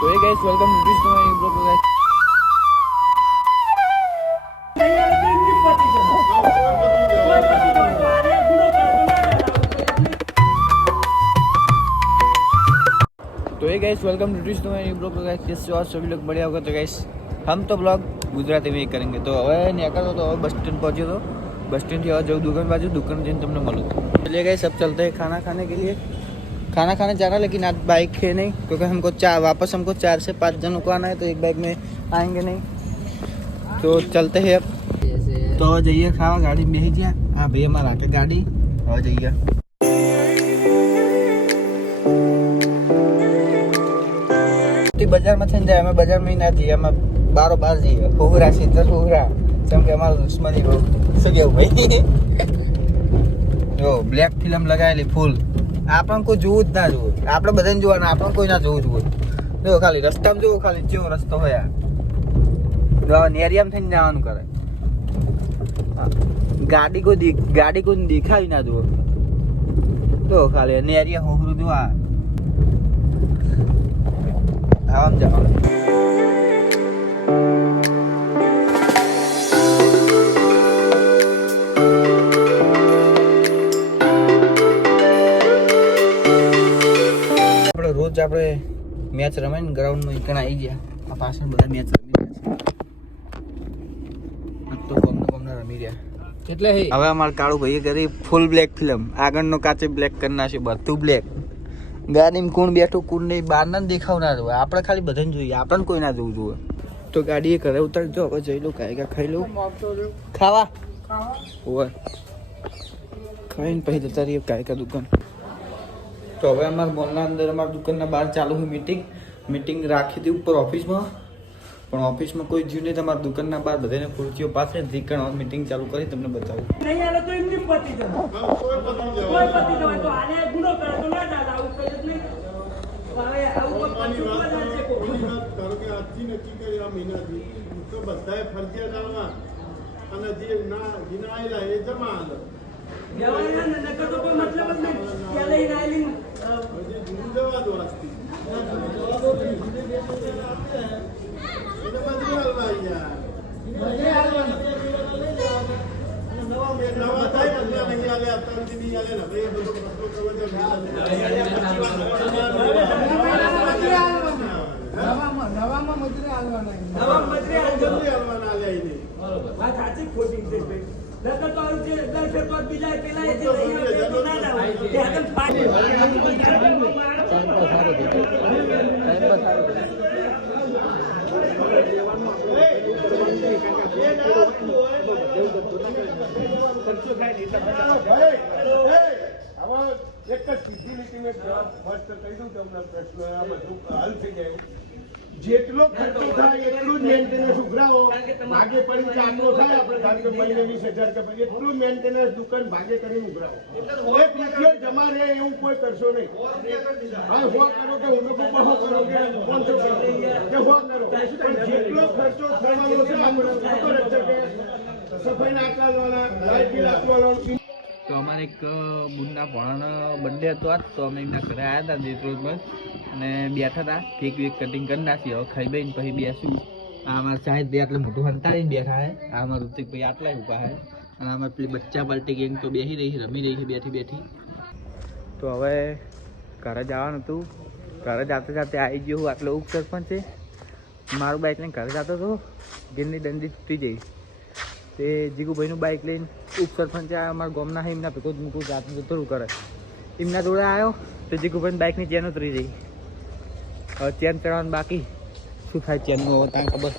तो hey guys, welcome to this new vlog guys. तो hey guys, welcome to this new vlog guys. कैसे हो आप सभी लोग? बढ़िया होगा। तो guys हम तो ब्लॉग गुजराती में ही करेंगे। तो હવે निकलो तो बस स्टैंड पहुंचे तो बस स्टैंड થી जाओ दुकान बाजू दुकान जैन तुमने मालूम। चलिए गाइस सब चलते हैं खाना खाने के लिए। खाना खाने जाना लेकिन आज बाइक है नहीं क्योंकि हमको 4 से 5 जनों को आना है तो एक बाइक में आएंगे नहीं। तो चलते हैं अब। तो जाइए खावा गाड़ी में भेज दिया। हाँ भैया हमारा आके गाड़ी और जाइए बजार में थी जाए। हमें बजार में ना थी हमें 12 जाइए होगरा सीतर होगरा કેમ કે અમારો દુશ્મની બહુ શું કેવું ભાઈ જો બ્લેક ફિલ્મ લગાવેલી ફૂલ આપણને કોઈ જોવું જ ના જોવું આપણે બધાને જોવાના આપણને કોઈ ના જોવું જોઈએ જો ખાલી રસ્તામાં જોવો ખાલી કેવો રસ્તો હોય આ નેરિયામ થઈને જવાનું કરે ગાડી કોઈ દેખાય ના જોવો જો ખાલી નેરિયા હોહરું જો આમ જવાનું રોજ આપણે મેચ રમાય ને ગ્રાઉન્ડમાં એકણ આવી ગયા આ પાછળ બધા મેચ રમી રહ્યા છે તો કોમને રમી રહ્યા એટલે હવે અમારે કાળુ ભાઈએ કરી ફૂલ બ્લેક ફિલ્મ આગળનો કાચે બ્લેક કરી નાખ્યું બધું બ્લેક ગાડીમાં કોણ બેઠું કોણ નહીં બહાર ના દેખાવ ના જોવે આપણે ખાલી બધાને જોઈએ આપણને કોઈ ના જોવું જોઈએ તો ગાડીએ ઘરે ઉતરજો હવે જઈ લો કાંઈ ખાઈ લો ખાવા હોય ખાઈને પછી જતા રહીએ કાંઈ દુકાન તો હવે અમારા મોલના અંદર અમારા દુકાનના બહાર ચાલુ હોય મીટિંગ રાખી હતી ઉપર ઓફિસમાં પણ ઓફિસમાં કોઈ જીવ નહીં તમારા દુકાનના બહાર બધાને ખુરશીઓ પાસે જીકણ મીટિંગ ચાલુ કરી તમને બતાવું નહીં આવે તો એમની પતી જશે કોઈ પતી જવાય તો આને ગુનો કરે તો ના દાદા આવું કરે જ નહીં હવે આવું પાણી વાત છે કોની વાત કરો કે આજથી નક્કી કરી આ મહિનાથી તો બધાએ ફરજિયાત આવવા અને જે ના ગિનાયેલા એ જમા આલો જવાના ન નકર તો કોઈ મતલબ જ નહીં કે લઈને આલી જવા દો રસ્તી એને મજબૂર આલવા યાર મજે આલવા નવા થાય એટલે નહીં આલે અત્યારથી નહીં આલે ને એ બધો પ્રશ્નો કરવા દે નવામાં મજૂરી આલવાના નવા મજૂરી આલવાના આલે નહીં બરોબર વાત સાચી ખોટી છે ભાઈ નકર તો જે 10 ફેર બીજા પેલા એ જે ના ના કે હદમ પાણી એક જ સીધી લીટીમાં જવાબ ફર્સ્ટ કહી દઉં તમને પ્રશ્ન આ બધું હલ થઈ જાય જેટલો ખર્ચો થાય એટલું જ મેન્ટેનન્સ ઉઘરાવો ભાગે પડી આટલો થાય આપણે ધારો કે મહિને 20,000 કે એટલું મેન્ટેનન્સ દુકાન ભાગે કરીને ઉઘરાવો એક રૂપિયો જમા રહે એવું કોઈ કરશો નહીં હા હો કરો કે હું લોકો બહો કરો કે 500 કરો કે હો કરો પણ જેટલો ખર્ચો થવાનો છે આપણે ખબર જ છે કે સફાઈ નાખવાના લાઈટ બિલ આપવાનો તો અમારે એક બુનના ભણાનો બર્થડે હતો આજ તો અમે એમના ઘરે આવ્યા હતા દેશરોજમાં અને બેઠા હતા કેક વેક કટિંગ કરી નાખી હવે ખાઈ બેન પછી બેસું આ અમારા સાહેબ બે આટલું મોટું હંતાડીને બેઠા હે આ અમારા ઋતિકભાઈ આટલા ઊભા હે અને અમારે પેલી બચ્ચા પાર્ટી ગેંગ તો બેસી રહી છે રમી રહી છે બેઠી તો હવે ઘરે જવાનું હતું ઘરે જાતે આવી ગયો હું આટલો ઉપસરપંચ છે મારું બાઇક લઈને ઘરે જતો હતો ગીરની દંડી તૂટી જઈ તે જીગુભાઈનું બાઇક લઈને ઉપસરપંચ અમારા ગામના હે એમના ભેગો મૂકું જાતું જતું કરે એમના જોડે આવ્યો તો જીગુભાઈની બાઇકની ચેન ઉતરી જઈ હવે ચેન ચડાવવાનું બાકી શું થાય ચેનનું હવે ત્યાં ખબર